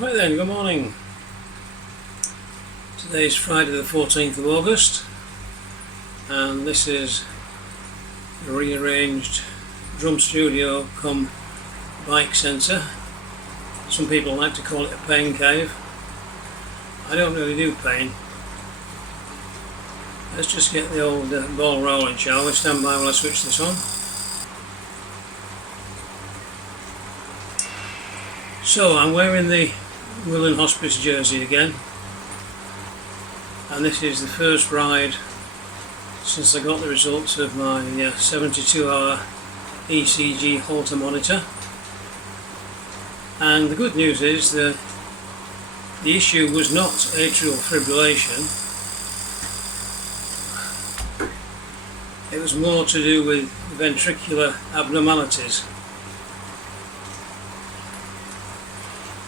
Right then, good morning. Today's Friday the 14th of August and this is a rearranged drum studio come bike centre. Some people like to call it a pain cave. I don't really do pain. Let's just get the old ball rolling, shall we? Stand by while I switch this on. So I'm wearing the Willen Hospice jersey again, and this is the first ride since I got the results of my 72-hour ECG Holter monitor. And the good news is that the issue was not atrial fibrillation. It was more to do with ventricular abnormalities.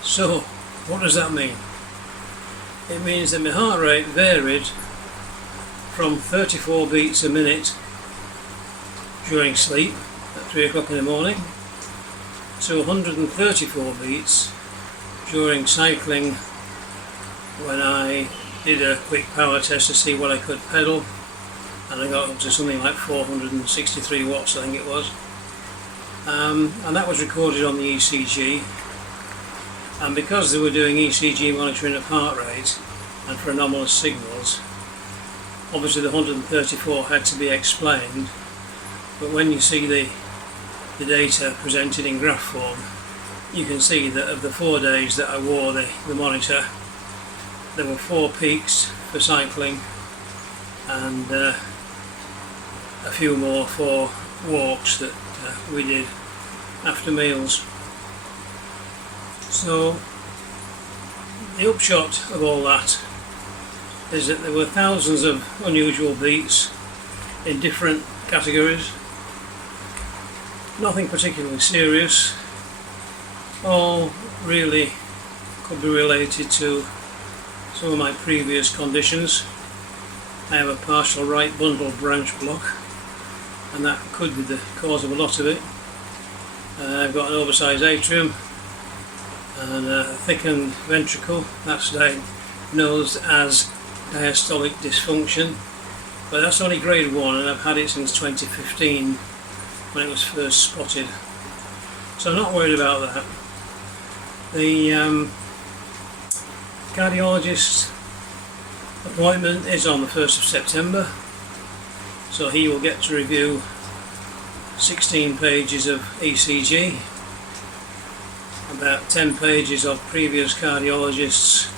So, what does that mean? It means that my heart rate varied from 34 beats a minute during sleep at 3 o'clock in the morning to 134 beats during cycling when I did a quick power test to see what I could pedal, and I got up to something like 463 watts, I think it was, and that was recorded on the ECG. And because they were doing ECG monitoring of heart rate and for anomalous signals, obviously the 134 had to be explained, but when you see the data presented in graph form, you can see that of the 4 days that I wore the monitor, there were 4 peaks for cycling and a few more for walks that we did after meals. So the upshot of all that is that there were thousands of unusual beats in different categories, nothing particularly serious, all really could be related to some of my previous conditions. I have a partial right bundle branch block, and that could be the cause of a lot of it. I've got an oversized atrium and a thickened ventricle. That's diagnosed as diastolic dysfunction, but that's only grade 1 and I've had it since 2015 when it was first spotted, so I'm not worried about that. The cardiologist's appointment is on the 1st of September, so he will get to review 16 pages of ECG, about 10 pages of previous cardiologists'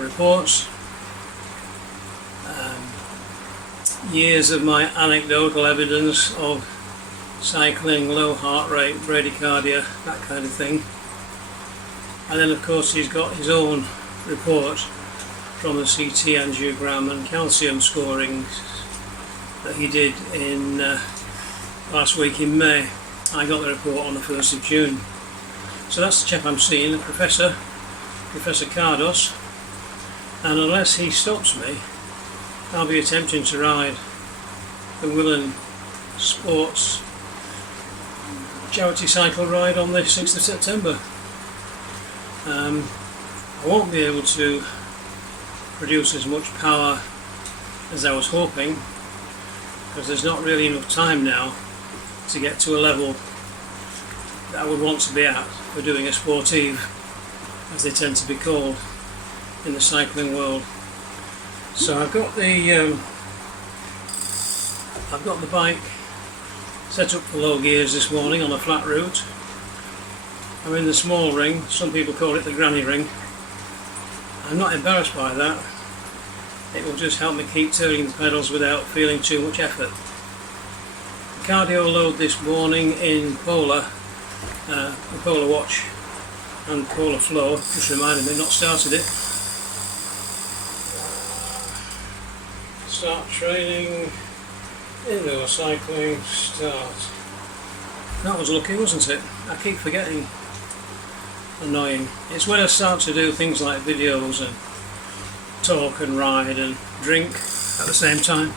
reports, years of my anecdotal evidence of cycling, low heart rate, bradycardia, that kind of thing. And then of course he's got his own report from the CT angiogram and calcium scoring that he did in last week in May. I got the report on the 1st of June. So that's the chap I'm seeing, Professor Cardos, and unless he stops me, I'll be attempting to ride the Willen Sports charity cycle ride on the 6th of September. I won't be able to produce as much power as I was hoping, because there's not really enough time now to get to a level that I would want to be at for doing a sportive, as they tend to be called in the cycling world. So I've got the bike set up for low gears this morning on a flat route. I'm in the small ring, some people call it the granny ring. I'm not embarrassed by that. It will just help me keep turning the pedals without feeling too much effort. The cardio load this morning in Polar, the Polar Watch and Polar Flow, just reminded me, not started it. Start training, indoor cycling, start. That was lucky, wasn't it? I keep forgetting. Annoying. It's when I start to do things like videos and talk and ride and drink at the same time.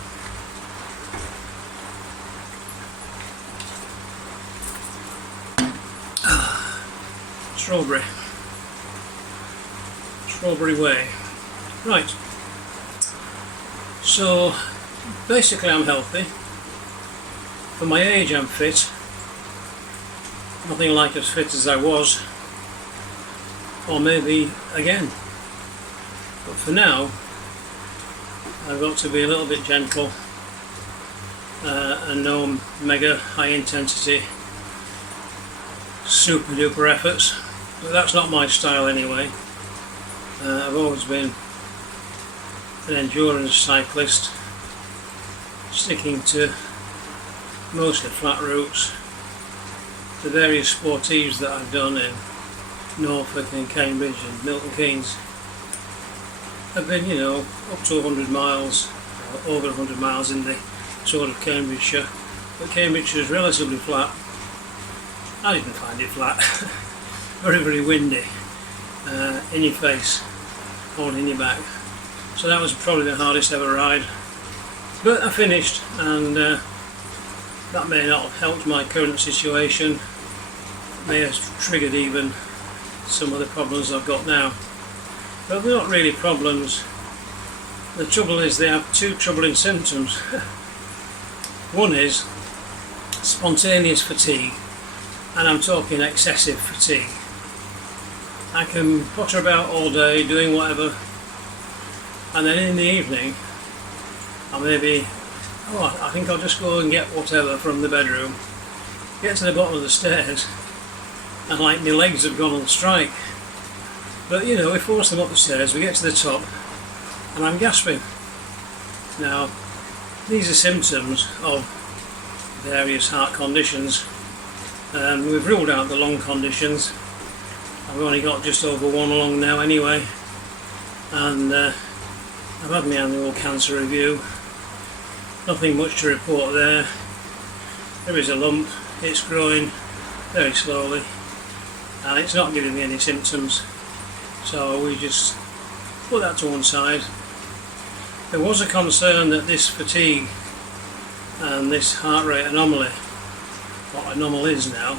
Strawberry. Strawberry Way. Right, so basically I'm healthy. For my age I'm fit. Nothing like as fit as I was, or maybe again. But for now, I've got to be a little bit gentle and no mega high intensity super duper efforts. But that's not my style anyway. I've always been an endurance cyclist, sticking to mostly flat routes. The various sportives that I've done in Norfolk and Cambridge and Milton Keynes have been, you know, up to 100 miles, or over 100 miles in the sort of Cambridgeshire. But Cambridge is relatively flat. I didn't find it flat. Very, very windy, in your face, or in your back. So that was probably the hardest ever ride. But I finished, and that may not have helped my current situation. May have triggered even some of the problems I've got now. But they're not really problems. The trouble is they have two troubling symptoms. One is spontaneous fatigue, and I'm talking excessive fatigue. I can potter about all day doing whatever, and then in the evening I maybe, I think I'll just go and get whatever from the bedroom, get to the bottom of the stairs, and like my legs have gone on strike. But you know, we force them up the stairs, we get to the top, and I'm gasping. Now, these are symptoms of various heart conditions. We've ruled out the lung conditions. I've only got just over one lung now anyway, and I've had my annual cancer review. Nothing much to report there. There is a lump, it's growing very slowly, and it's not giving me any symptoms, so we just put that to one side. There was a concern that this fatigue and this heart rate anomaly, what anomalies now,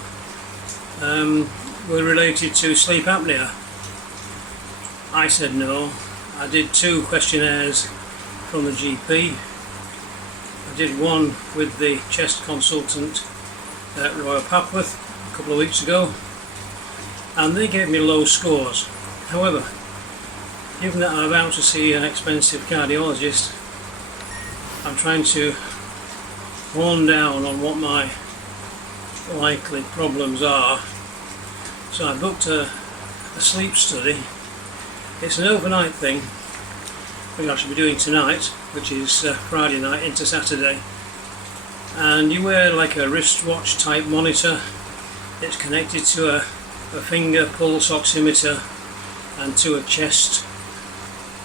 were related to sleep apnea. I said no. I did 2 questionnaires from the GP. I did one with the chest consultant at Royal Papworth a couple of weeks ago, and they gave me low scores. However, given that I'm about to see an expensive cardiologist, I'm trying to hone down on what my likely problems are. So I booked a sleep study. It's an overnight thing, which I should be doing tonight, which is Friday night into Saturday. And you wear like a wristwatch type monitor. It's connected to a finger pulse oximeter and to a chest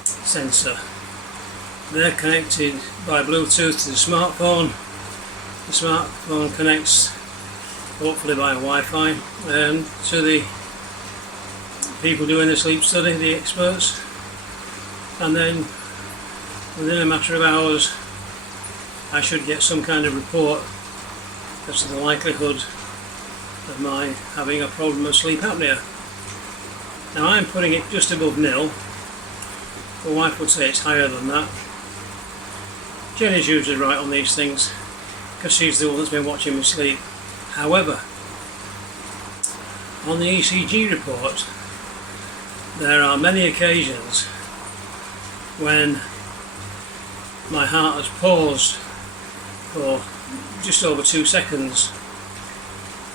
sensor. They're connected by Bluetooth to the smartphone. The smartphone connects hopefully via Wi-Fi to the people doing the sleep study, the experts, and then within a matter of hours I should get some kind of report as to the likelihood of my having a problem of sleep apnea. Now I'm putting it just above nil. My wife would say it's higher than that. Jenny's usually right on these things because she's the one that's been watching me sleep. However, on the ECG report there are many occasions when my heart has paused for just over 2 seconds,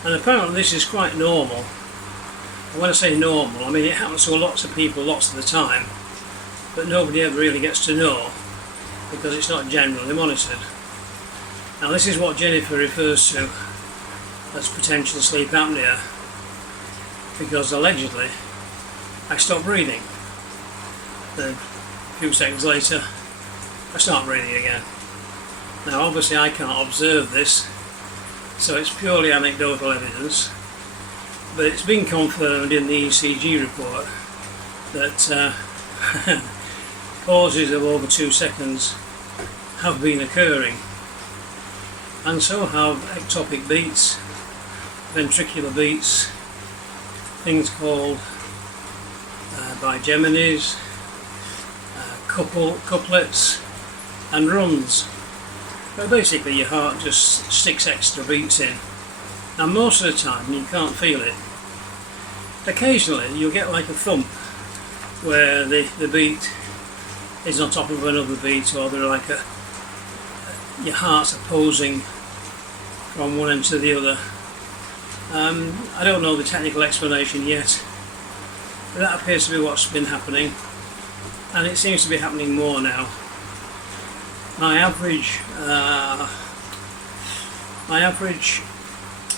and apparently this is quite normal. And when I say normal, I mean it happens to lots of people lots of the time, but nobody ever really gets to know because it's not generally monitored. Now this is what Jennifer refers to as potential sleep apnea, because allegedly I stop breathing, then a few seconds later I start breathing again. Now obviously I can't observe this, so it's purely anecdotal evidence, but it's been confirmed in the ECG report that pauses of over 2 seconds have been occurring, and so have ectopic beats, ventricular beats, things called by Geminis, couplets and runs. But basically your heart just sticks extra beats in, and most of the time you can't feel it. Occasionally you'll get like a thump where the beat is on top of another beat, or they're like your heart's opposing from one end to the other. I don't know the technical explanation yet, but that appears to be what's been happening, and it seems to be happening more now. My average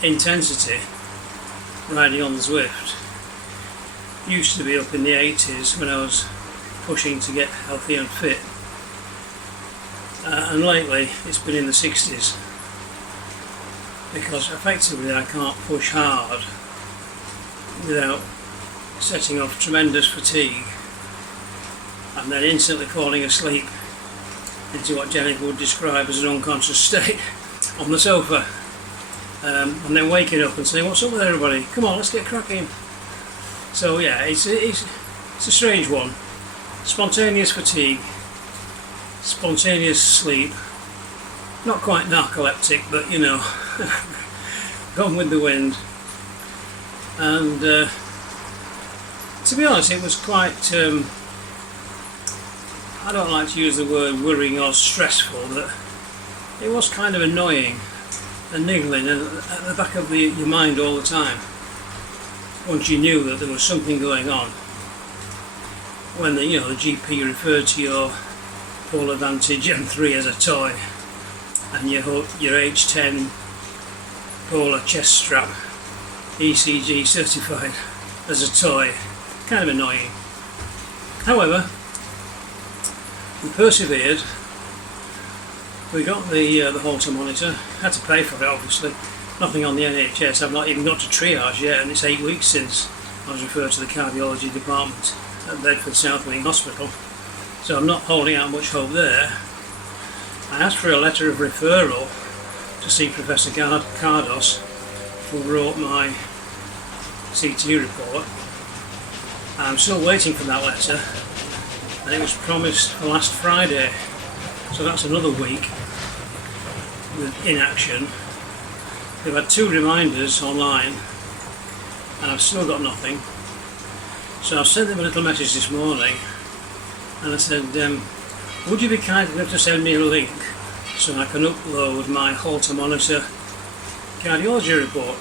intensity riding on the Zwift used to be up in the 80s when I was pushing to get healthy and fit, and lately it's been in the 60s, because effectively I can't push hard without setting off tremendous fatigue and then instantly falling asleep into what Jennifer would describe as an unconscious state on the sofa, and then waking up and saying, "What's up with everybody? Come on, let's get cracking." So yeah, it's a strange one. Spontaneous fatigue, spontaneous sleep, not quite narcoleptic, but you know, gone with the wind. And to be honest, it was quite, I don't like to use the word worrying or stressful, but it was kind of annoying and niggling at the back of your mind all the time, once you knew that there was something going on. When the GP referred to your Pole Advantage M3 as a toy, and your H10 Polar chest strap ECG certified as a toy, kind of annoying. However, we persevered. We got the Holter monitor. Had to pay for it, obviously. Nothing on the NHS. I've not even got to triage yet, and it's 8 weeks since I was referred to the cardiology department at Bedford South Wing Hospital. So I'm not holding out much hope there. I asked for a letter of referral to see Professor Cardos, who wrote my CT report. I'm still waiting for that letter, and it was promised for last Friday, so that's another week with inaction. They've had 2 reminders online, and I've still got nothing. So I've sent them a little message this morning, and I said, would you be kind enough to send me a link so I can upload my Holter monitor cardiology report?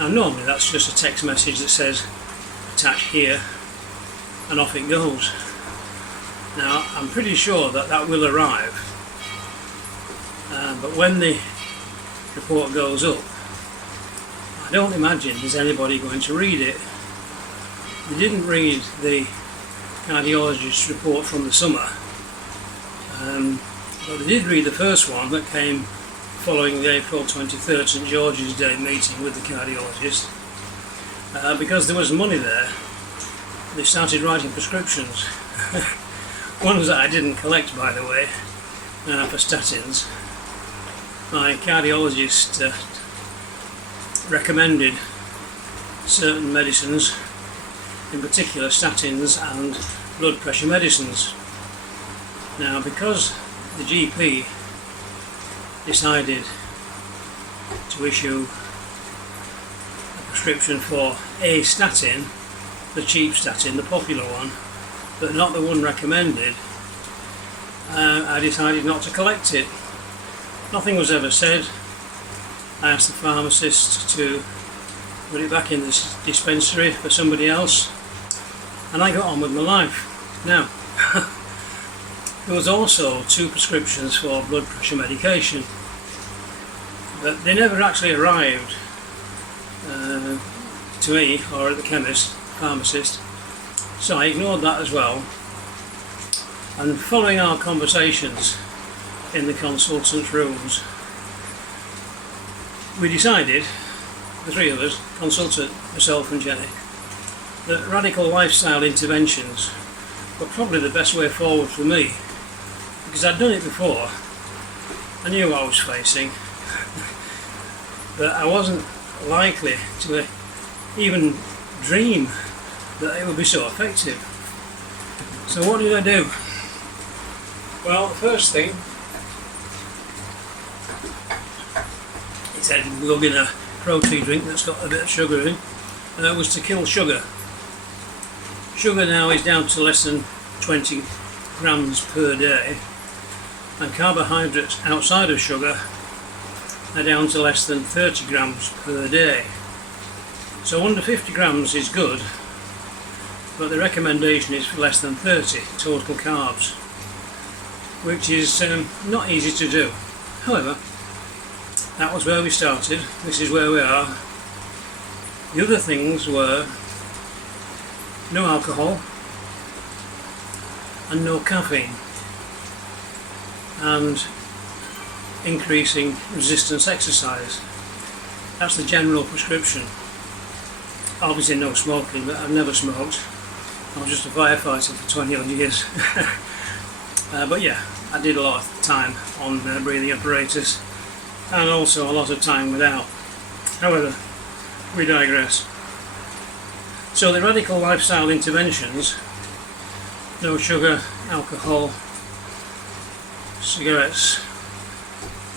Now normally that's just a text message that says attach here, and off it goes. Now I'm pretty sure that will arrive, but when the report goes up, I don't imagine there's anybody going to read it. They didn't read the cardiologist's report from the summer, but they did read the first one that came following the April 23rd St George's Day meeting with the cardiologist. Because there was money there, they started writing prescriptions. Ones that I didn't collect, by the way, for statins. My cardiologist recommended certain medicines, in particular statins and blood pressure medicines. Now, because the GP decided to issue a prescription for a statin, the cheap statin, the popular one, but not the one recommended, I decided not to collect it. Nothing was ever said. I asked the pharmacist to put it back in the dispensary for somebody else, and I got on with my life. Now, there was also 2 prescriptions for blood pressure medication, but they never actually arrived to me or at the chemist, pharmacist, so I ignored that as well. And following our conversations in the consultants' rooms, we decided, the 3 of us, consultant, myself and Jenny, that radical lifestyle interventions were probably the best way forward for me, because I'd done it before. I knew what I was facing, but I wasn't likely to even dream that it would be so effective. So what did I do? Well, the first thing, he said lug in a protein drink that's got a bit of sugar in, was to kill sugar. Sugar now is down to less than 20 grams per day, and carbohydrates outside of sugar are down to less than 30 grams per day. So under 50 grams is good, but the recommendation is for less than 30 total carbs, which is not easy to do. However, that was where we started. This is where we are. The other things were no alcohol and no caffeine, and increasing resistance exercise. That's the general prescription. Obviously no smoking, but I've never smoked. I was just a firefighter for 20 odd years. But yeah, I did a lot of time on breathing apparatus, and also a lot of time without. However, we digress. So the radical lifestyle interventions, no sugar, alcohol, cigarettes,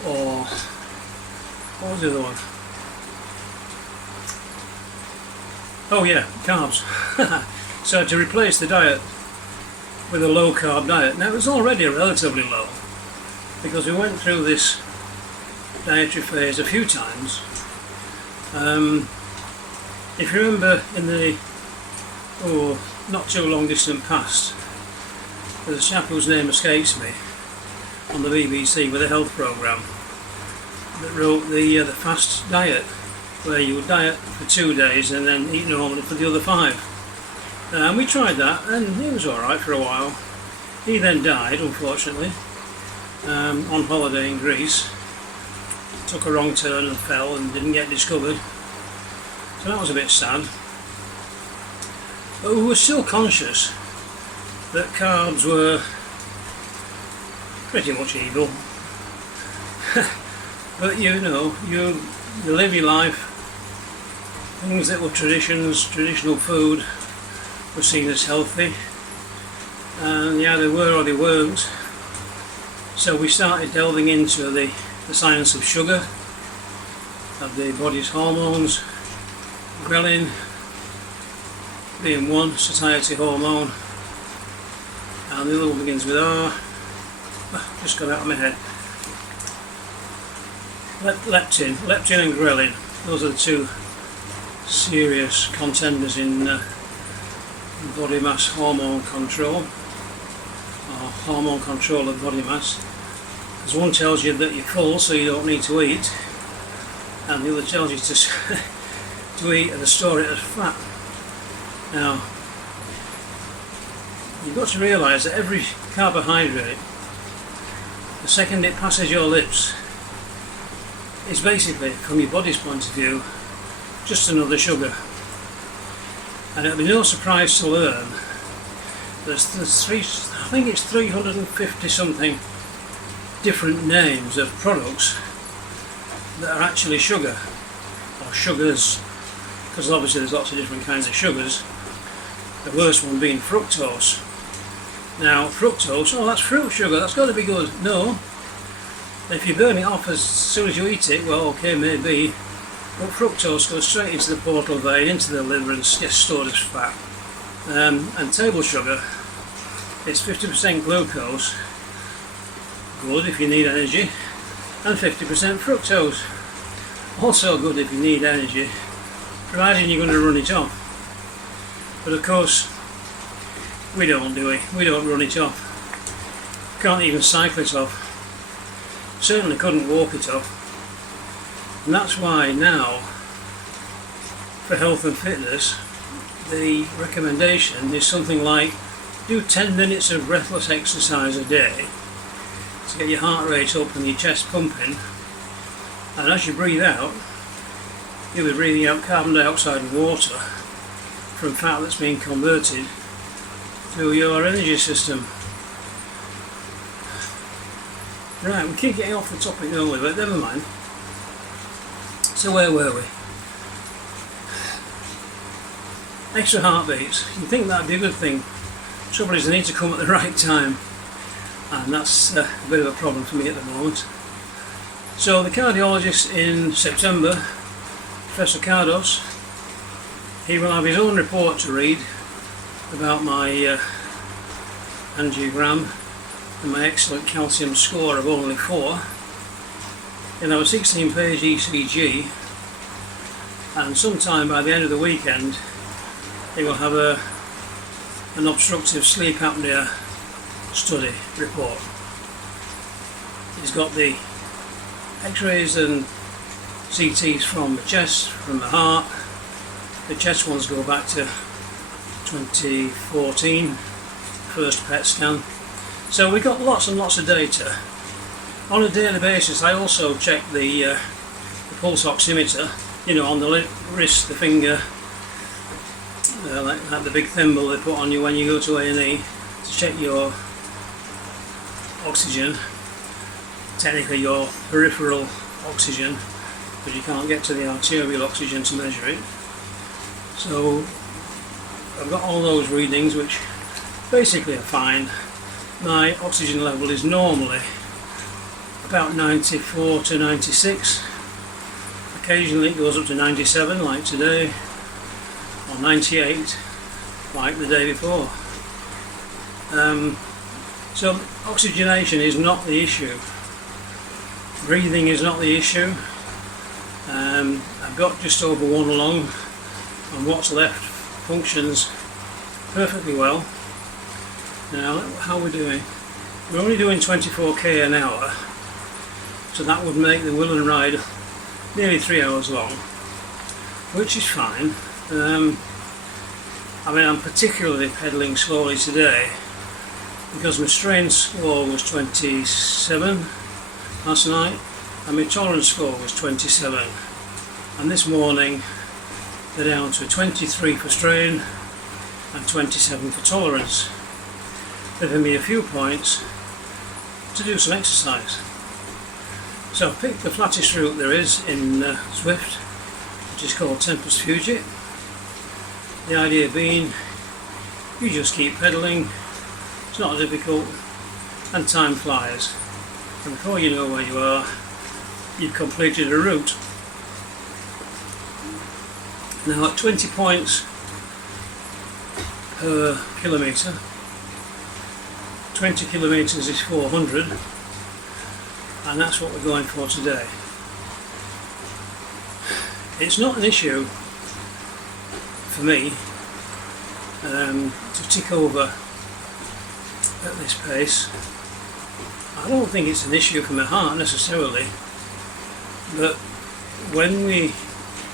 or what was the other one? Oh yeah, carbs. So to replace the diet with a low carb diet. Now it was already relatively low, because we went through this dietary phase a few times. If you remember in the not too long distant past, there's a chap whose name escapes me on the BBC with a health programme that wrote the fast diet, where you would diet for 2 days and then eat normally for the other 5. And we tried that, and it was alright for a while. He then died, unfortunately, on holiday in Greece. Took a wrong turn and fell and didn't get discovered. So that was a bit sad. But we were still conscious that carbs were pretty much evil. But you know, you live your life. Things that were traditional food, were seen as healthy, and yeah, they were or they weren't. So we started delving into the science of sugar, of the body's hormones, ghrelin being one satiety hormone, and the other one begins with R. Just got out of my head. Leptin and ghrelin, those are the two serious contenders in body mass hormone control, or hormone control of body mass. As one tells you that you're full, so you don't need to eat, and the other tells you to eat and store it as fat. Now, you've got to realise that every carbohydrate, the second it passes your lips, is basically, from your body's point of view, just another sugar. And it'll be no surprise to learn there's I think it's 350 something different names of products that are actually sugar, or sugars, because obviously there's lots of different kinds of sugars, the worst one being fructose. Now fructose, oh that's fruit sugar, that's got to be good. No, if you burn it off as soon as you eat it, well okay, maybe, but fructose goes straight into the portal vein, into the liver, and gets stored as fat. And table sugar, it's 50% glucose, good if you need energy, and 50% fructose, also good if you need energy, providing you're going to run it off. But of course, we don't do it. We don't run it off. Can't even cycle it off. Certainly couldn't walk it off. And that's why now, for health and fitness, the recommendation is something like do 10 minutes of breathless exercise a day to get your heart rate up and your chest pumping, and as you breathe out, you'll be breathing out carbon dioxide and water from fat that's being converted to your energy system. Right, we keep getting off the topic, don't we? But never mind. So where were we? extra heartbeats. You'd think that'd be a good thing. Trouble is they need to come at the right time, and that's a bit of a problem for me at the moment. So the cardiologist in September, Professor Cardos, he will have his own report to read about my angiogram and my excellent calcium score of only 4. He'll have a 16-page ECG, and sometime by the end of the weekend he will have an obstructive sleep apnea study report. He's got the x-rays and CTs from the chest, from the heart. The chest ones go back to 2014, first PET scan. So we got lots and lots of data. On a daily basis I also check the pulse oximeter, you know, on the wrist, the finger, like the big thimble they put on you when you go to A&E to check your oxygen, technically your peripheral oxygen, but you can't get to the arterial oxygen to measure it. So I've got all those readings, which basically are fine. My oxygen level is normally about 94 to 96. Occasionally it goes up to 97 like today, or 98 like the day before. So oxygenation is not the issue. Breathing is not the issue. I've got just over 1 lung, and what's left functions perfectly well. Now, how are we doing? We're only doing 24k an hour, so that would make the Willen ride nearly 3 hours long, which is fine. I mean, I'm particularly pedalling slowly today because my strain score was 27 last night and my tolerance score was 27, and this morning they're down to 23 for strain and 27 for tolerance, giving me a few points to do some exercise. So I've picked the flattest route there is in Zwift, which is called Tempus Fugit. The idea being, you just keep pedalling, it's not difficult, and time flies. And before you know where you are, you've completed a route. Now at 20 points per kilometre, 20 kilometres is 400, and that's what we're going for today. It's not an issue for me to tick over at this pace. I don't think it's an issue for my heart necessarily, but when we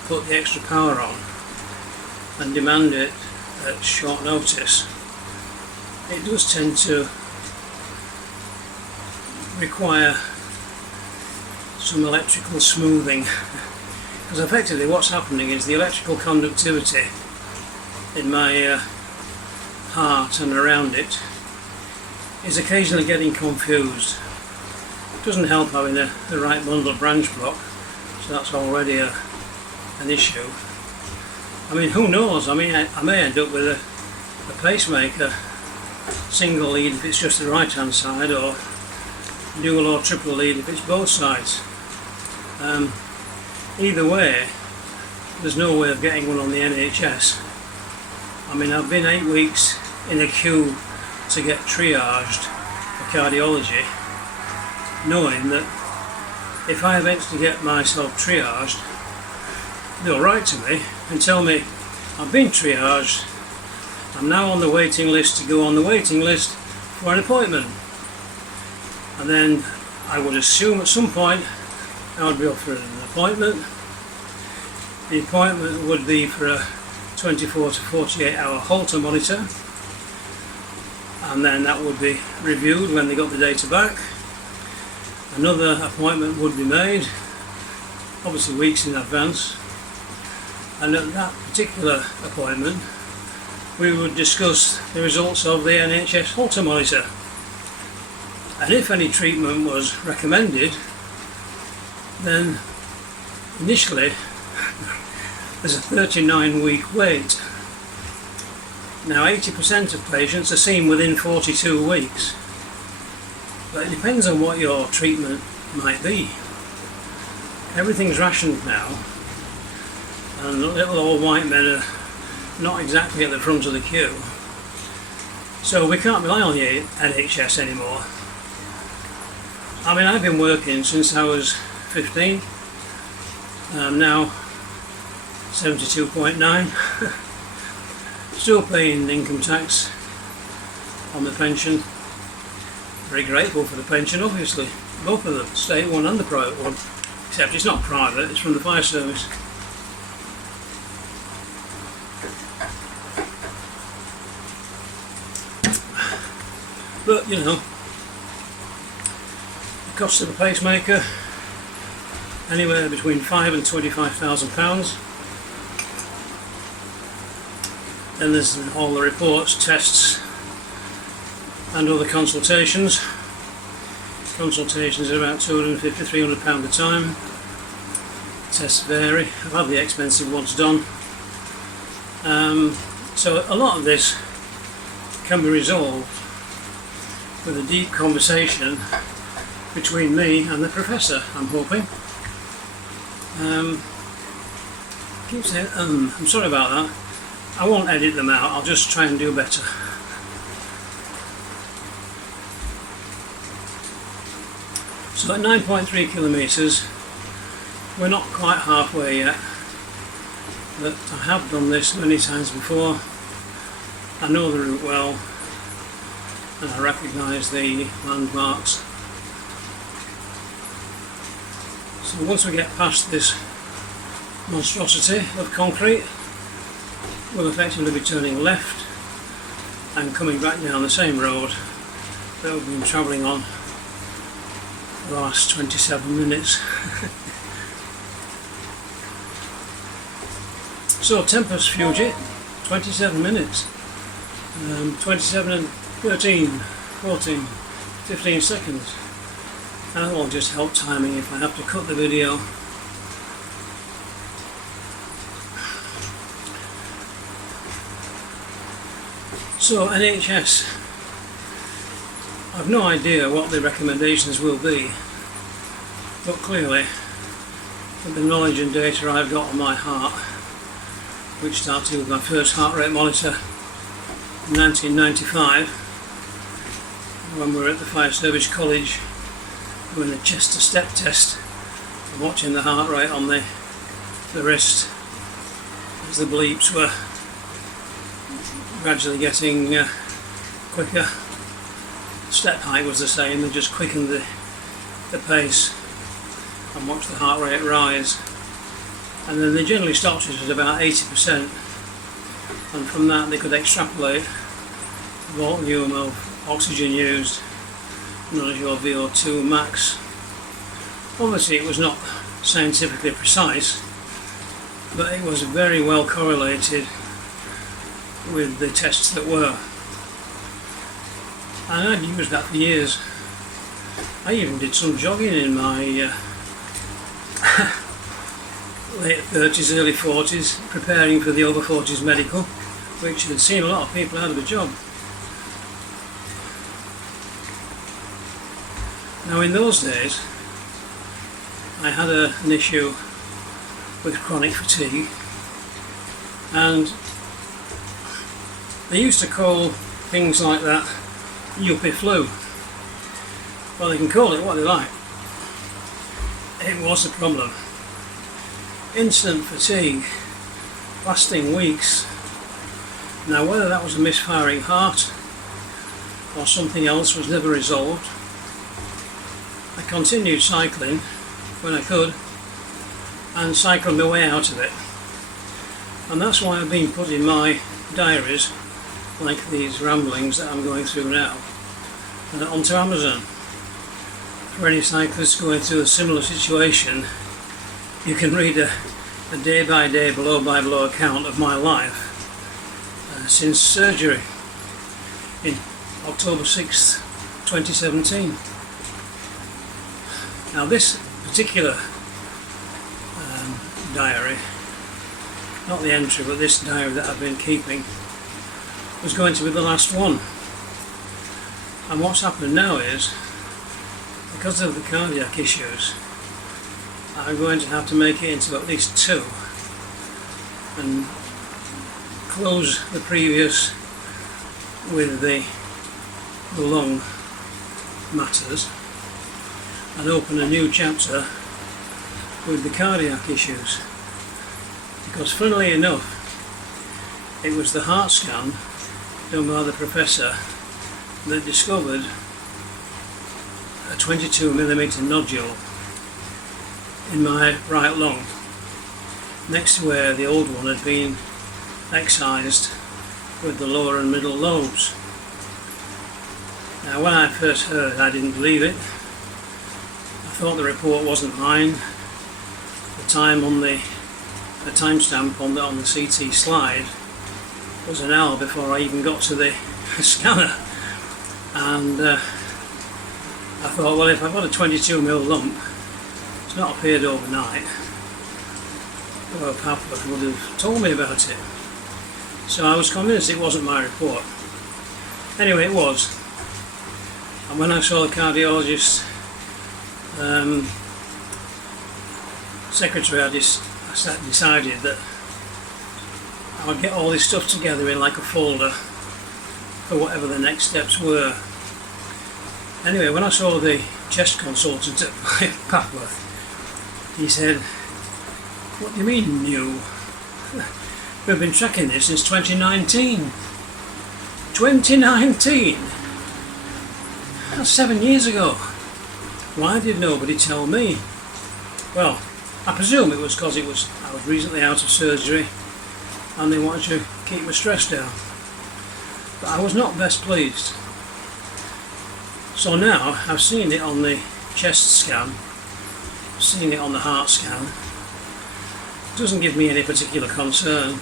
put the extra power on and demand it at short notice, it does tend to require some electrical smoothing, because effectively what's happening is the electrical conductivity in my heart and around it is occasionally getting confused. It doesn't help having the right bundle branch block, so that's already an issue. I mean, who knows, I mean, I may end up with a pacemaker, single lead if it's just the right hand side, or dual or triple lead if it's both sides. Either way, there's no way of getting one on the NHS. I mean, I've been 8 weeks in a queue to get triaged for cardiology, knowing that if I eventually get myself triaged, they'll write to me and tell me I've been triaged, I'm now on the waiting list to go on the waiting list for an appointment. And then I would assume at some point I would be offered an appointment. The appointment would be for a 24 to 48 hour Holter monitor, and then that would be reviewed when they got the data back. Another appointment would be made, obviously weeks in advance, and at that particular appointment we would discuss the results of the NHS Holter monitor, and if any treatment was recommended, then initially there's a 39-week wait Now 80% of patients are seen within 42 weeks, but it depends on what your treatment might be. Everything's rationed now, and little old white men are not exactly at the front of the queue, so we can't rely on the NHS anymore. I mean, I've been working since I was 15, I'm now 72.9, still paying income tax on the pension. Very grateful for the pension, obviously, both of them, state one and the private one, except it's not private, it's from the fire service. But you know, the cost of a pacemaker anywhere between £5,000 and £25,000. Then there's all the reports, tests and other consultations. Consultations are about £250 to £300 a time. Tests vary. I've had the expensive ones done. So a lot of this can be resolved with a deep conversation between me and the professor, I'm hoping. Keep saying I'm sorry about that. I won't edit them out, I'll just try and do better. So at 9.3 kilometres, we're not quite halfway yet, but I have done this many times before. I know the route well, and I recognise the landmarks. So once we get past this monstrosity of concrete, we'll effectively be turning left and coming back down the same road that we've been travelling on for the last 27 minutes. So Tempus Fugit, 27 minutes, 27 and 13, 14, 15 seconds. That will just help timing if I have to cut the video. So NHS, I've no idea what the recommendations will be, but clearly with the knowledge and data I've got on my heart, which started with my first heart rate monitor in 1995 when we were at the Fire Service College doing the chest to step test and watching the heart rate on the wrist as the bleeps were gradually getting quicker. Step height was the same, they just quickened the pace and watched the heart rate rise, and then they generally stopped it at about 80%, and from that they could extrapolate the volume of oxygen used, known as your VO2 max. Obviously it was not scientifically precise, but it was very well correlated with the tests that were, and I'd used that for years. I even did some jogging in my late 30s, early 40s, preparing for the over 40s medical, which had seen a lot of people out of a job. Now in those days I had an issue with chronic fatigue, and they used to call things like that yuppie flu. Well, they can call it what they like. It was a problem. Instant fatigue, lasting weeks. Now whether that was a misfiring heart or something else was never resolved. I continued cycling when I could and cycled my way out of it. And that's why I've been putting my diaries, like these ramblings that I'm going through now, onto Amazon. For any cyclists going through a similar situation, you can read a day-by-day, blow-by-blow account of my life since surgery in October 6th, 2017. Now this particular diary, not the entry, but this diary that I've been keeping, was going to be the last one. And what's happened now is, because of the cardiac issues, I'm going to have to make it into at least 2 and close the previous with the lung matters and open a new chapter with the cardiac issues. Because funnily enough, it was the heart scan done by the professor that discovered a 22mm nodule in my right lung, next to where the old one had been excised with the lower and middle lobes. Now, when I first heard it, I didn't believe it. I thought the report wasn't mine. The timestamp on the CT slide was an hour before I even got to the scanner, and I thought, well, if I've got a 22mm lump, it's not appeared overnight, well, Papa would have told me about it. So I was convinced it wasn't my report. Anyway, it was. And when I saw the cardiologist secretary, I decided that I would get all this stuff together in like a folder for whatever the next steps were. Anyway, when I saw the chest consultant at Papworth, he said, "What do you mean new? We've been tracking this since 2019. 2019? That's 7 years ago. Why did nobody tell me?" Well, I presume it was because I was recently out of surgery and they wanted to keep my stress down. But I was not best pleased. So now I've seen it on the chest scan, I've seen it on the heart scan. It doesn't give me any particular concern.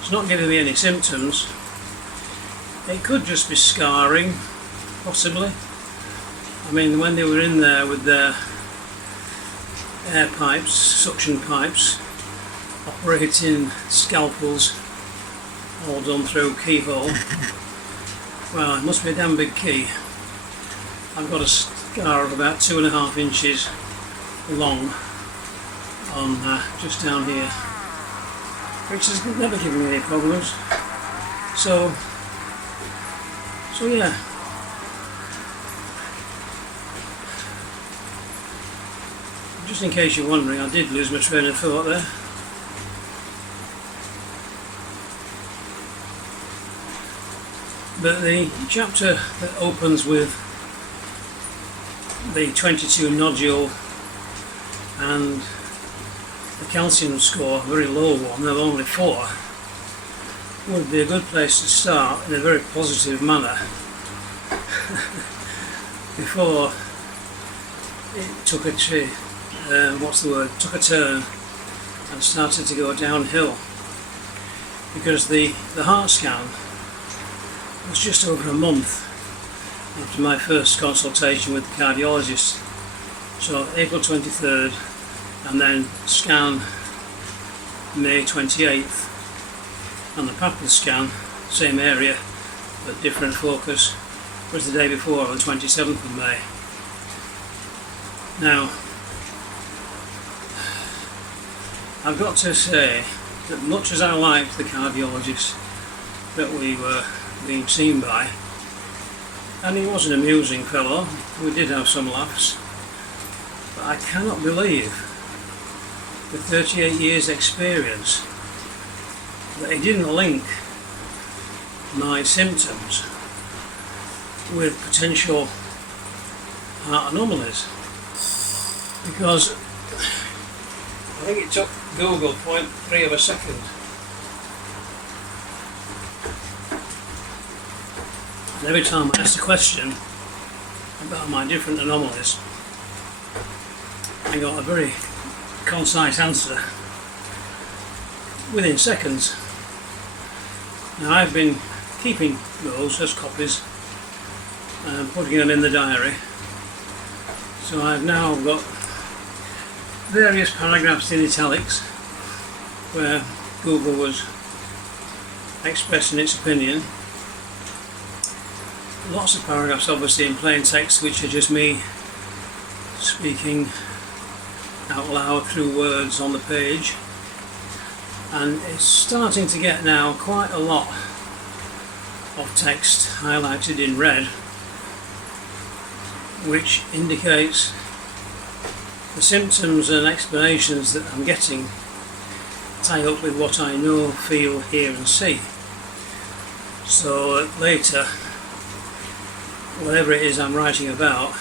It's not giving me any symptoms. It could just be scarring, possibly. I mean, when they were in there with their air pipes, suction pipes, operating scalpels, all done through keyhole, well, it must be a damn big key. I've got a scar of about 2.5 inches long on just down here, which has never given me any problems. So yeah. Just in case you're wondering, I did lose my train of thought there. But the chapter that opens with the 22 nodule and the calcium score, a very low one, of only 4, would be a good place to start in a very positive manner before it took a turn and started to go downhill, because the heart scan was just over a month after my first consultation with the cardiologist. So April 23rd, and then scan May 28th, and the Papworth scan, same area but different focus, was the day before, on the 27th of May. Now, I've got to say that much as I liked the cardiologist that we were being seen by, and he was an amusing fellow, we did have some laughs, but I cannot believe, with 38 years experience, that he didn't link my symptoms with potential heart anomalies. Because I think it took Google 0.3 of a second. And every time I asked a question about my different anomalies, I got a very concise answer within seconds. Now, I've been keeping those as copies and putting them in the diary. So I've now got various paragraphs in italics where Google was expressing its opinion. Lots of paragraphs obviously in plain text, which are just me speaking out loud through words on the page, and it's starting to get now quite a lot of text highlighted in red, which indicates the symptoms and explanations that I'm getting tie up with what I know, feel, hear and see. So later, whatever it is I'm writing about,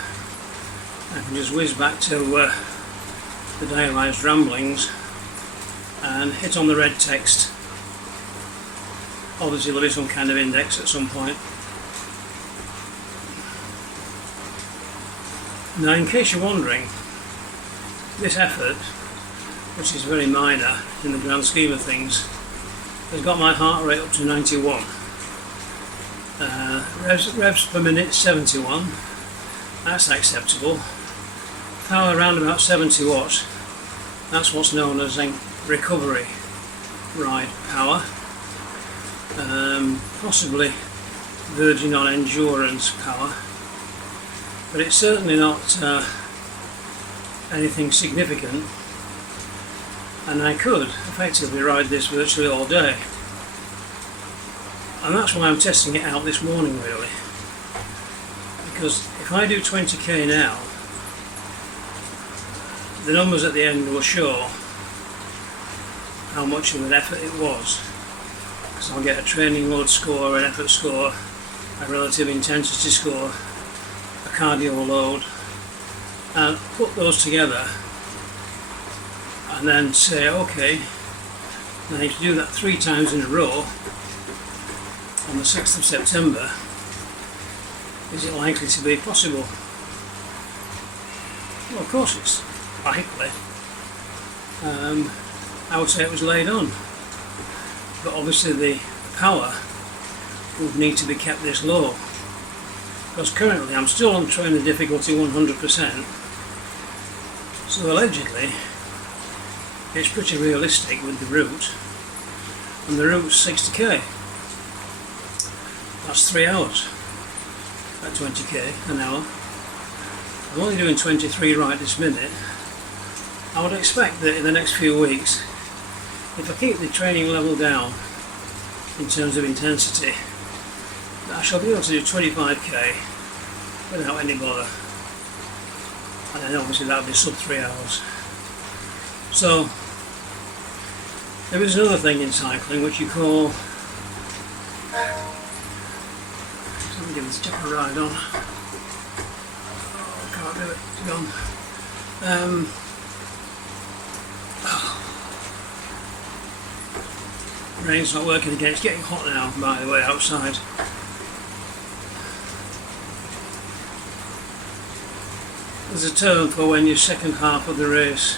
I can just whiz back to the diarised ramblings and hit on the red text. Obviously there'll be some kind of index at some point. Now, in case you're wondering, this effort, which is very minor in the grand scheme of things, has got my heart rate up to 91. Revs per minute 71, that's acceptable. Power around about 70 watts, that's what's known as recovery ride power. Possibly verging on endurance power, but it's certainly not anything significant, and I could effectively ride this virtually all day, and that's why I'm testing it out this morning really, because if I do 20k now, the numbers at the end will show how much of an effort it was, because I'll get a training load score, an effort score, a relative intensity score, a cardio load, and put those together and then say, okay, now if you do that 3 times in a row on the 6th of September, is it likely to be possible? Well, of course it's likely. I would say it was laid on, but obviously the power would need to be kept this low, because currently I'm still on trainer difficulty 100%, so allegedly it's pretty realistic with the route, and the route's 60k. That's 3 hours at 20k an hour. I'm only doing 23 right this minute. I would expect that in the next few weeks, if I keep the training level down in terms of intensity, I shall be able to do 25k without any bother, and then obviously that will be sub 3 hours. So there is another thing in cycling which you call, let me give this chap a ride on. Oh, I can't do it, it's gone. Rain's not working again, it's getting hot now by the way outside. There's a term for when your second half of the race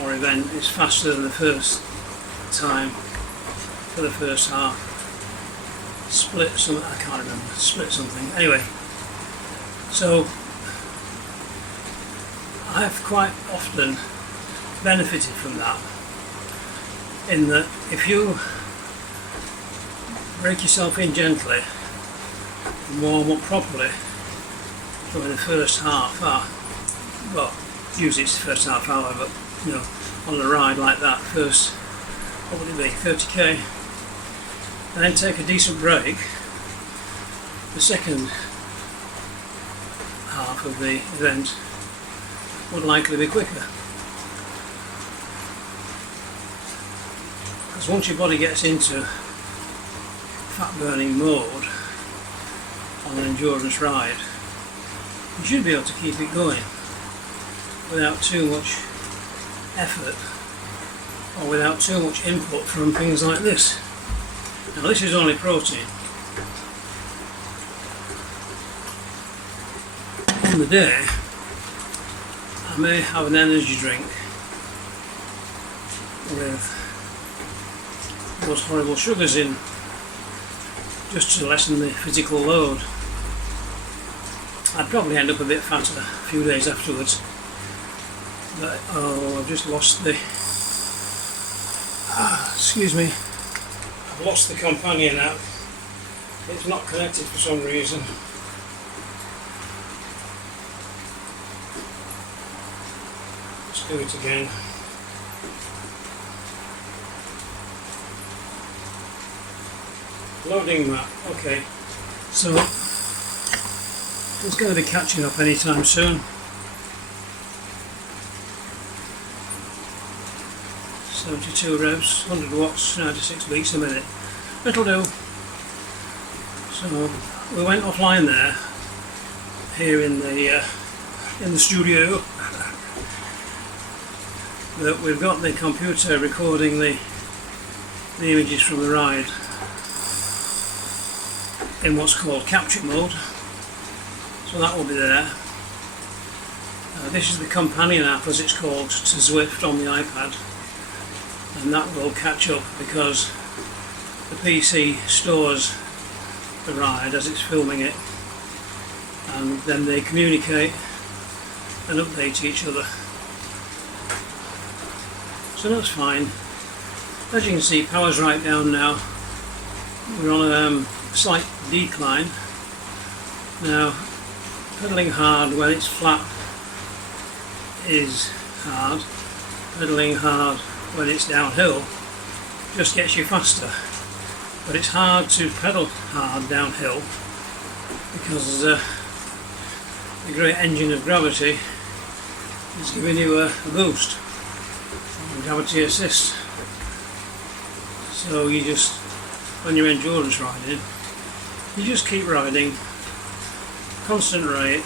or event is faster than the first time for the first half. Split something, I can't remember, split something. Anyway, so I've quite often benefited from that, in that if you break yourself in gently and warm up properly for the first half hour, well, usually it's the first half hour, but you know, on a ride like that, first, what would it be, 30k, and then take a decent break, the second half of the event would likely be quicker. Because once your body gets into fat burning mode on an endurance ride, you should be able to keep it going without too much effort or without too much input from things like this. Now this is only protein. On the day I may have an energy drink with those horrible sugars in, just to lessen the physical load. I'd probably end up a bit fatter a few days afterwards, but oh, I've just lost the excuse me, I've lost the companion app. It's not connected for some reason. Let's do it again. Loading map, okay. So it's going to be catching up anytime soon. 72 revs, 100 watts, 96 beats a minute. It'll do. So we went offline there, here in the studio. But we've got the computer recording the images from the ride in what's called capture mode, so that will be there. This is the companion app, as it's called, to Zwift on the iPad, and that will catch up because the PC stores the ride as it's filming it, and then they communicate and update each other. So that's fine. As you can see, power's right down now. We're on a slight decline. Now, pedalling hard when it's flat is hard. Pedalling hard when it's downhill just gets you faster. But it's hard to pedal hard downhill because the great engine of gravity is giving you a boost. Gravity assist. So you just, when you're endurance riding, you just keep riding, constant rate,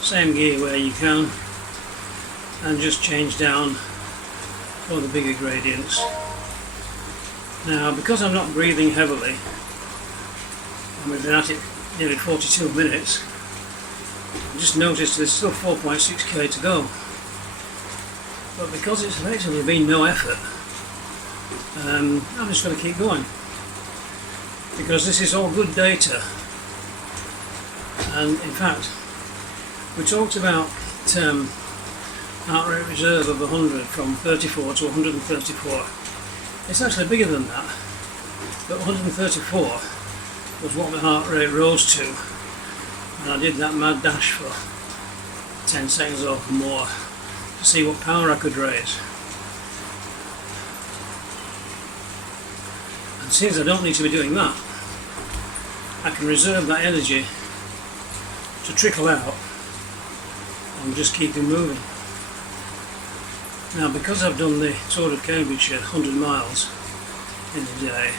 same gear where you can, and just change down for the bigger gradients. Now, because I'm not breathing heavily, and we've been at it nearly 42 minutes, I just noticed there's still 4.6k to go. But because it's effectively been no effort, I'm just going to keep going, because this is all good data. And in fact, we talked about heart rate reserve of 100 from 34 to 134. It's actually bigger than that, but 134 was what the heart rate rose to, and I did that mad dash for 10 seconds or more to see what power I could raise. And since I don't need to be doing that, I can reserve that energy to trickle out and just keep it moving. Now, because I've done the Tour of Cambridgeshire 100 miles in a day,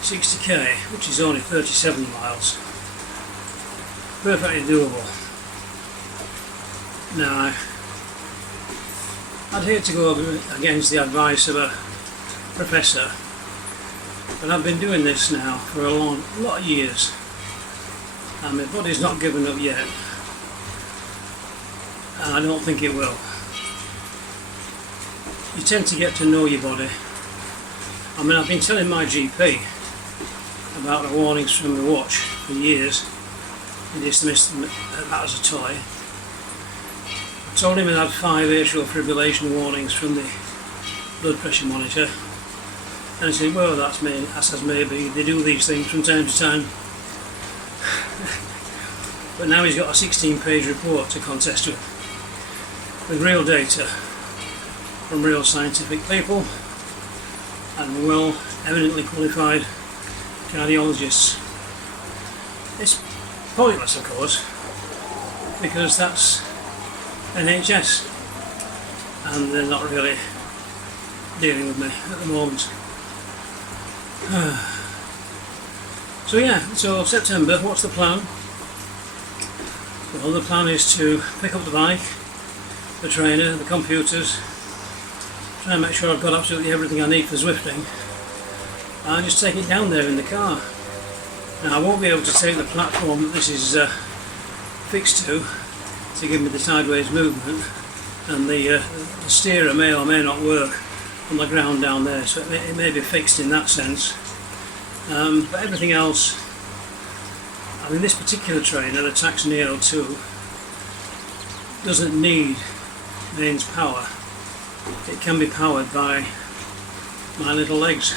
60k, which is only 37 miles, perfectly doable. Now, I'd hate to go against the advice of a professor, but I've been doing this now for a lot of years, and my body's not given up yet, and I don't think it will. You tend to get to know your body. I mean, I've been telling my GP about the warnings from the watch for years. He dismissed them that as a toy. I told him I had 5 atrial fibrillation warnings from the blood pressure monitor, and he said, well, that's as maybe, they do these things from time to time. But now he's got a 16-page report to contest with real data from real scientific people and well eminently qualified cardiologists. It's pointless, of course, because that's NHS and they're not really dealing with me at the moment. So yeah, so September, what's the plan? Well, the plan is to pick up the bike, the trainer, the computers, try and make sure I've got absolutely everything I need for Zwifting, and just take it down there in the car. Now, I won't be able to take the platform that this is fixed to give me the sideways movement, and the steerer may or may not work on the ground down there, so it may be fixed in that sense. But everything else, I mean, this particular trainer, the Tax Neo 2, doesn't need mains power. It can be powered by my little legs.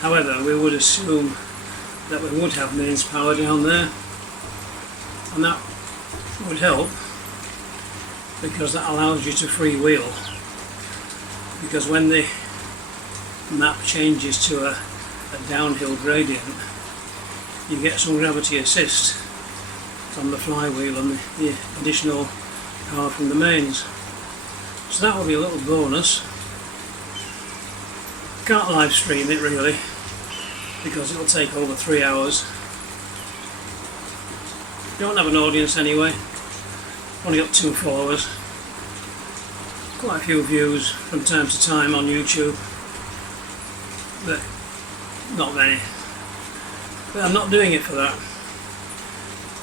However, we would assume that we would have mains power down there, and that would help because that allows you to freewheel, because when the map changes to a downhill gradient, you get some gravity assist from the flywheel and the additional power from the mains. So that will be a little bonus. Can't live stream it really because it'll take over 3 hours. Don't have an audience anyway, only got 2 followers, quite a few views from time to time on YouTube, but not many. But I'm not doing it for that.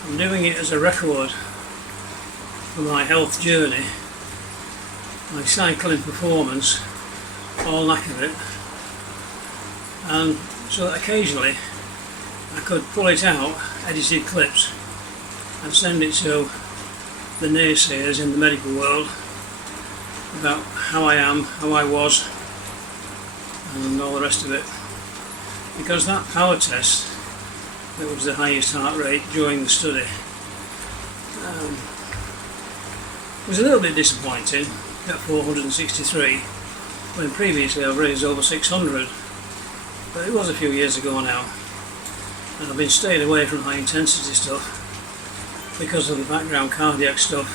I'm doing it as a record for my health journey, my cycling performance, all lack of it, and so that occasionally I could pull it out, edited clips, and send it to the naysayers in the medical world about how I am, how I was, and all the rest of it. Because that power test, that was the highest heart rate during the study, was a little bit disappointing at 463, when previously I've raised over 600. But it was a few years ago now, and I've been staying away from high intensity stuff because of the background cardiac stuff,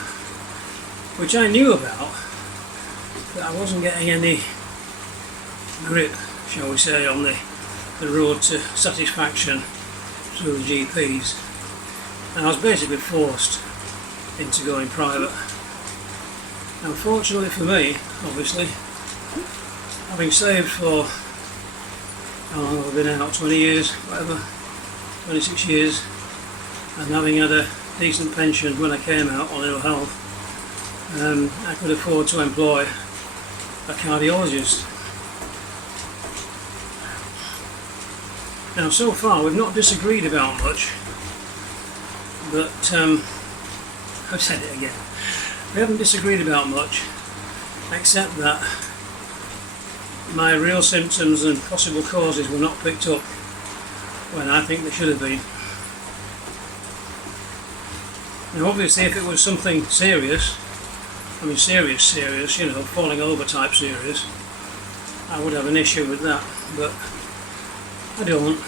which I knew about, but I wasn't getting any grip, shall we say, on the road to satisfaction through the GPs, and I was basically forced into going private. Now, fortunately for me, obviously, having saved for, how long have I been out, 20 years, whatever, 26 years, and having had a decent pension when I came out on ill health, I could afford to employ a cardiologist. Now, so far we've not disagreed about much, but I've said it again, we haven't disagreed about much, except that my real symptoms and possible causes were not picked up when I think they should have been. Now, obviously, if it was something serious, I mean serious, you know, falling over type serious, I would have an issue with that, but I don't.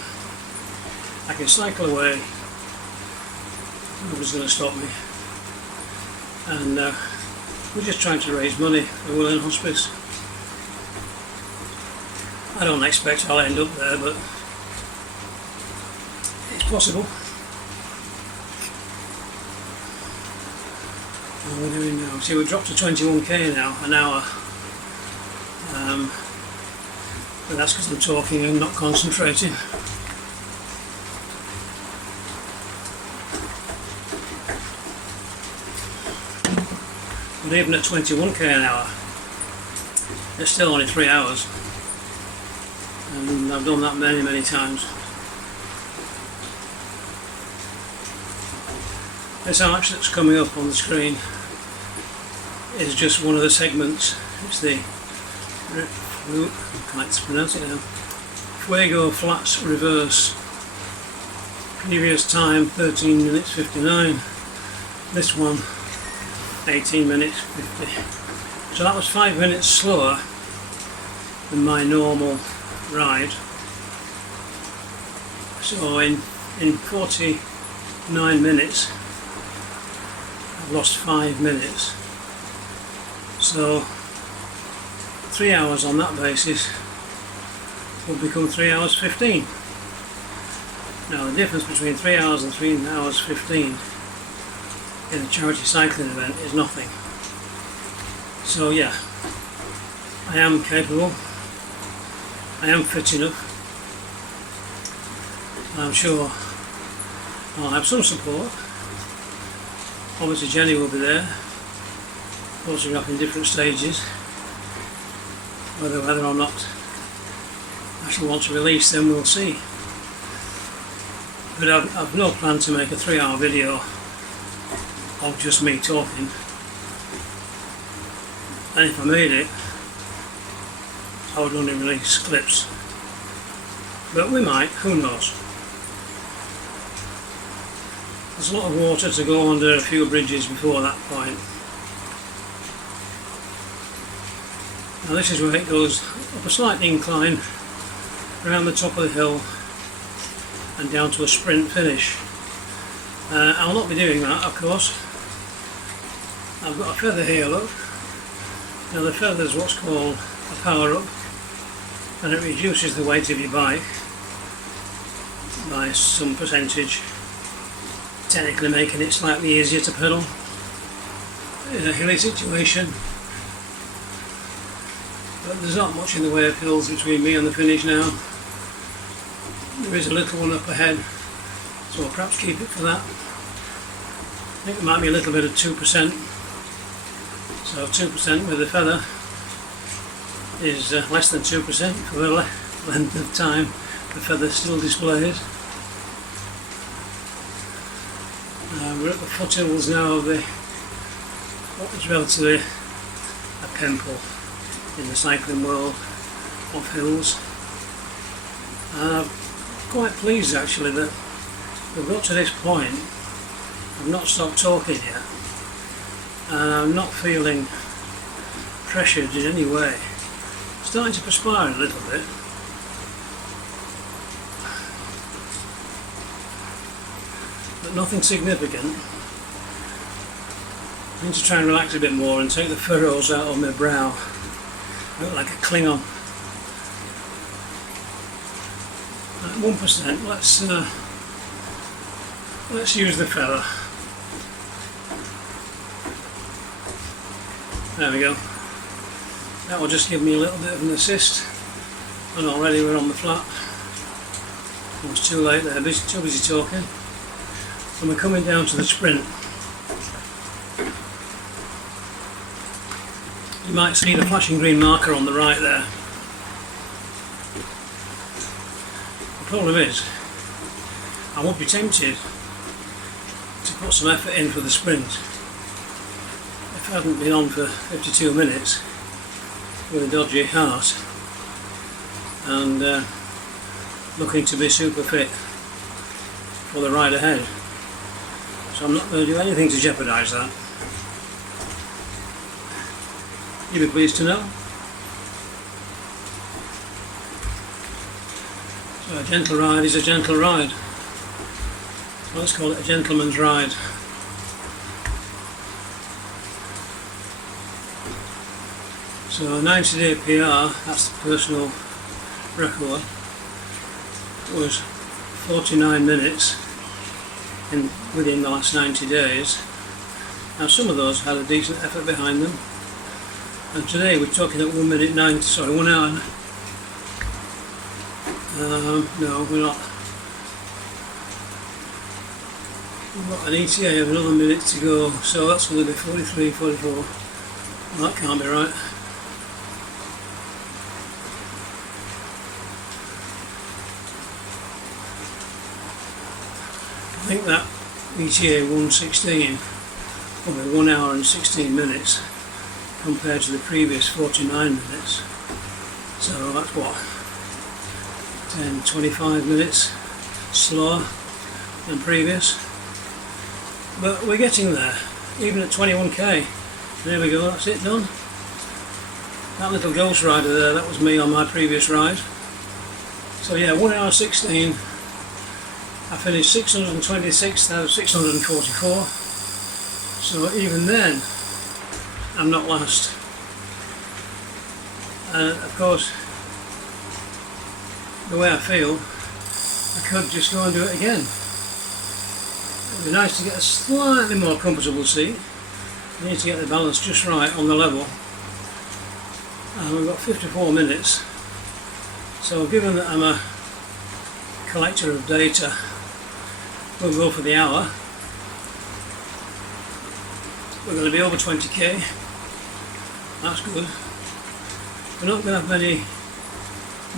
I can cycle away, nobody's going to stop me, and we're just trying to raise money for Willen Hospice. I don't expect I'll end up there, but it's possible. What are we doing now? See, we've dropped to 21k now, an hour. But that's because I'm talking and not concentrating. But even at 21k an hour, it's still only 3 hours. And I've done that many times. This arch that's coming up on the screen is just one of the segments. It's the I can't pronounce it now. Fuego Flats Reverse. Previous time 13 minutes 59. This one 18 minutes 50. So that was 5 minutes slower than my normal ride. So in 49 minutes I've lost 5 minutes. So 3 hours on that basis will become 3 hours 15. Now the difference between 3 hours and 3 hours 15 in a charity cycling event is nothing. So yeah, I am capable, I am fit enough, I'm sure I'll have some support. Obviously Jenny will be there, photographing different stages. Whether or not I shall want to release them, we'll see. But I've no plan to make a 3-hour video of just me talking. And if I made it, I would only release clips but we might, who knows. There's a lot of water to go under a few bridges before that point. Now this is where it goes up a slight incline, around the top of the hill and down to a sprint finish. I'll not be doing that, of course. I've got a feather here, look. Now the feather is what's called a power up, and it reduces the weight of your bike by some percentage, technically making it slightly easier to pedal in a hilly situation. But there's not much in the way of hills between me and the finish now. There is a little one up ahead, so I'll perhaps keep it for that. I think there might be a little bit of 2%. So 2% with the feather is less than 2% for the length of time the feather still displays. We're at the foothills now of what is relatively a pimple in the cycling world of hills. I'm quite pleased actually that we've got to this point. I've not stopped talking yet, and I'm not feeling pressured in any way. Starting to perspire a little bit. But nothing significant. I need to try and relax a bit more and take the furrows out of my brow. I look like a Klingon. At 1%, let's use the feather. There we go. That will just give me a little bit of an assist, and already we're on the flat. It was too late there, too busy talking. And we're coming down to the sprint. You might see the flashing green marker on the right there. The problem is, I would be tempted to put some effort in for the sprint if I hadn't been on for 52 minutes with a dodgy heart and looking to be super fit for the ride ahead. So I'm not going to do anything to jeopardise that. You'll be pleased to know. So a gentle ride is a gentle ride. So let's call it a gentleman's ride. So a 90-day PR, that's the personal record, was 49 minutes within the last 90 days. Now some of those had a decent effort behind them, and today we're talking at 1 hour. No, we're not. We've got an ETA of another minute to go, so that's going to be 43, 44. Well, that can't be right. I think that ETA 116 will be 1 hour and 16 minutes compared to the previous 49 minutes. So that's what, 10, 25 minutes slower than previous. But we're getting there, even at 21k. There we go, that's it done. That little ghost rider there, that was me on my previous ride. So yeah, 1 hour 16. I finished 626 out of 644, so even then I'm not last. And of course, the way I feel, I could just go and do it again. It would be nice to get a slightly more comfortable seat. I need to get the balance just right on the level. And we've got 54 minutes, so given that I'm a collector of data, we'll go for the hour. We're going to be over 20k. That's good. We're not going to have many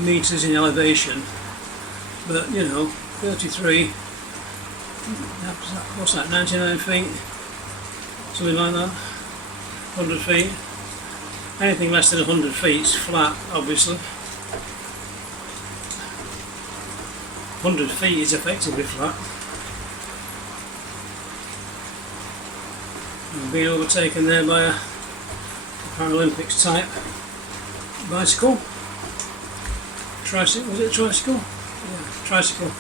meters in elevation, but you know, 33, what's that, 99 feet? Something like that. 100 feet. Anything less than 100 feet is flat, obviously. 100 feet is effectively flat. I'm being overtaken there by a Paralympics type bicycle. Tricycle, was it a tricycle? Yeah, tricycle.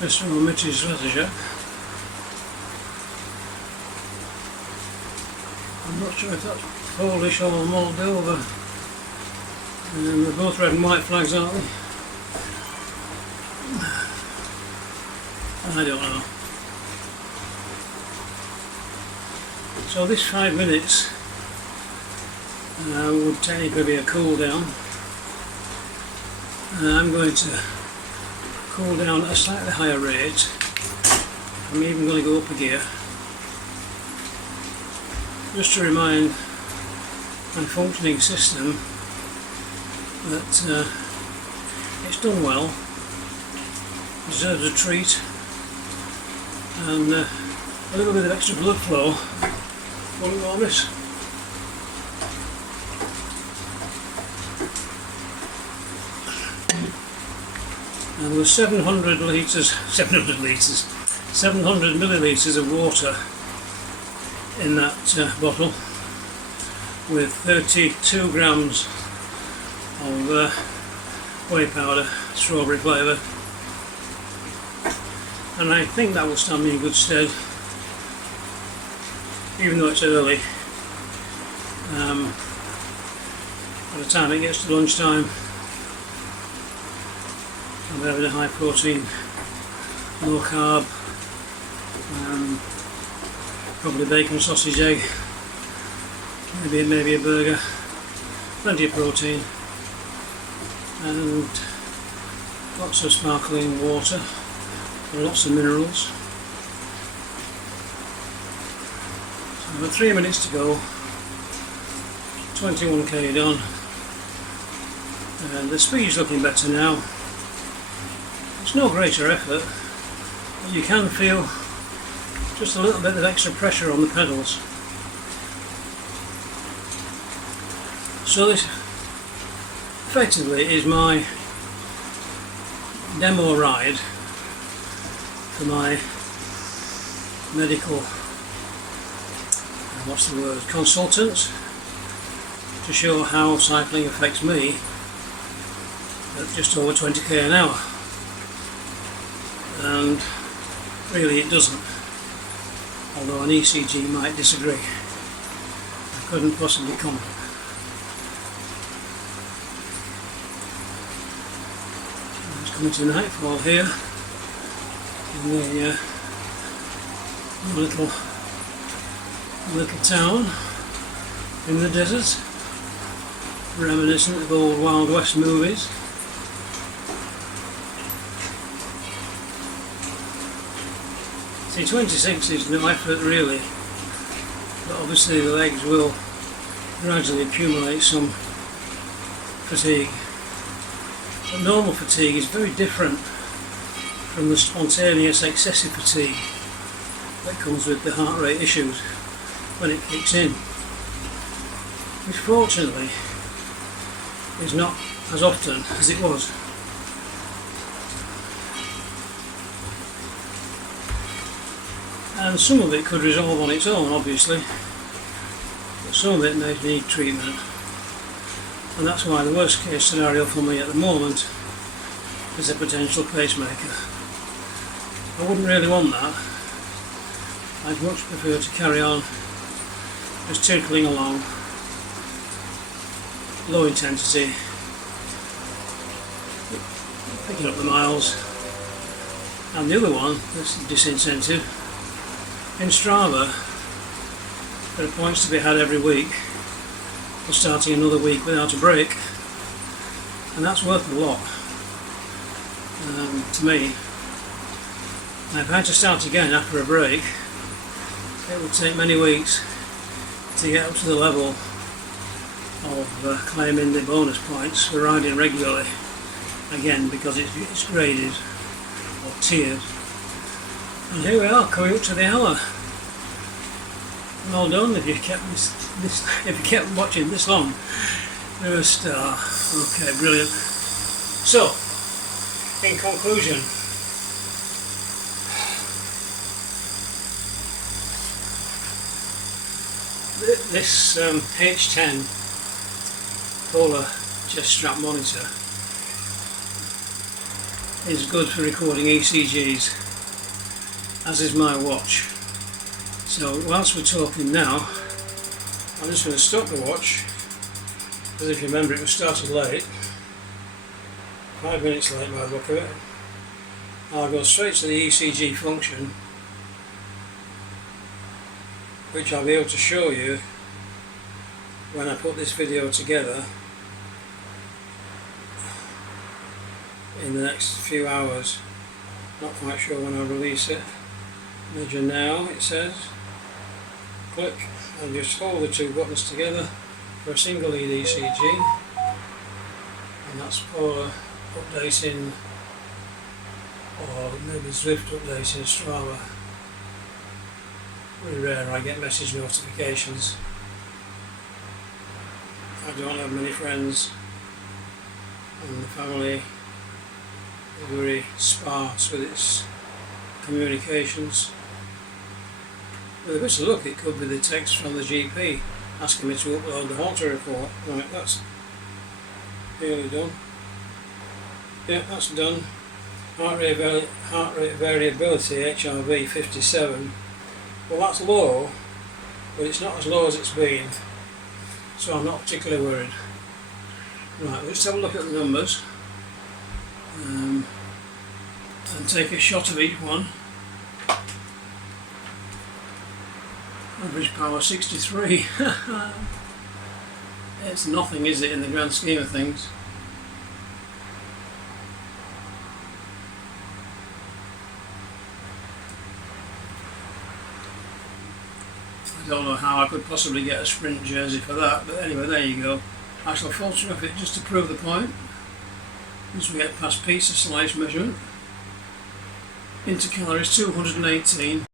Mr. Mitch's Strategy. I'm not sure if that's Polish or Moldova. They're both red and white flags, aren't they? I don't know. So this 5 minutes would technically be a cool down. I'm going to cool down at a slightly higher rate. I'm even going to go up a gear. Just to remind my functioning system that it's done well, deserves a treat, and a little bit of extra blood flow won't go amiss. Now there was 700 millilitres of water in that bottle, with 32 grams of whey powder, strawberry flavour, and I think that will stand me in good stead, even though it's early. By the time it gets to lunchtime, I'll be having a high protein, low carb, probably bacon, sausage, egg, maybe a burger, plenty of protein, and lots of sparkling water and lots of minerals. So I've got 3 minutes to go, 21k done, and the speed's looking better now. It's no greater effort, but you can feel just a little bit of extra pressure on the pedals. So this effectively is my demo ride for my medical, consultants, to show how cycling affects me at just over 20k an hour. And really it doesn't, although an ECG might disagree. I couldn't possibly comment. It's coming to nightfall here in the little town in the desert, reminiscent of old Wild West movies. See, 26 is no effort really, but obviously the legs will gradually accumulate some fatigue. But normal fatigue is very different from the spontaneous excessive fatigue that comes with the heart rate issues when it kicks in, which fortunately is not as often as it was. And some of it could resolve on its own, obviously, but some of it may need treatment, and that's why the worst case scenario for me at the moment is a potential pacemaker. I wouldn't really want that. I'd much prefer to carry on just tinkling along, low intensity, picking up the miles. And the other one, this disincentive, in Strava, there are points to be had every week for starting another week without a break, and that's worth a lot to me. Now, if I had to start again after a break, it would take many weeks to get up to the level of claiming the bonus points for riding regularly again, because it's graded or tiered. And here we are, coming up to the hour. Well done if you kept if you kept watching this long. You're a star. Okay, brilliant. So, in conclusion, this H10 polar chest strap monitor is good for recording ECGs, as is my watch. So whilst we're talking now, I'm just going to stop the watch, because if you remember it was started late, 5 minutes late by the look of it. I'll go straight to the ECG function, which I'll be able to show you when I put this video together in the next few hours. Not quite sure when I'll release it. Measure now, it says. Click and just hold the two buttons together for a single lead ECG, and that's polar updating, or maybe Zwift updating Strava. Very rare I get message notifications. I don't have many friends, and the family is very sparse with its communications. With a bit of luck, it could be the text from the GP asking me to upload the Holter report. Right, that's nearly done. Yeah, that's done. Heart rate variability, HRV 57. Well, that's low, but it's not as low as it's been, so I'm not particularly worried. Right, let's have a look at the numbers and take a shot of each one. Average power 63. It's nothing, is it, in the grand scheme of things? I don't know how I could possibly get a sprint jersey for that, but anyway, there you go. I shall photograph it just to prove the point. Once we get past pizza slice measurement. Intercalories 218.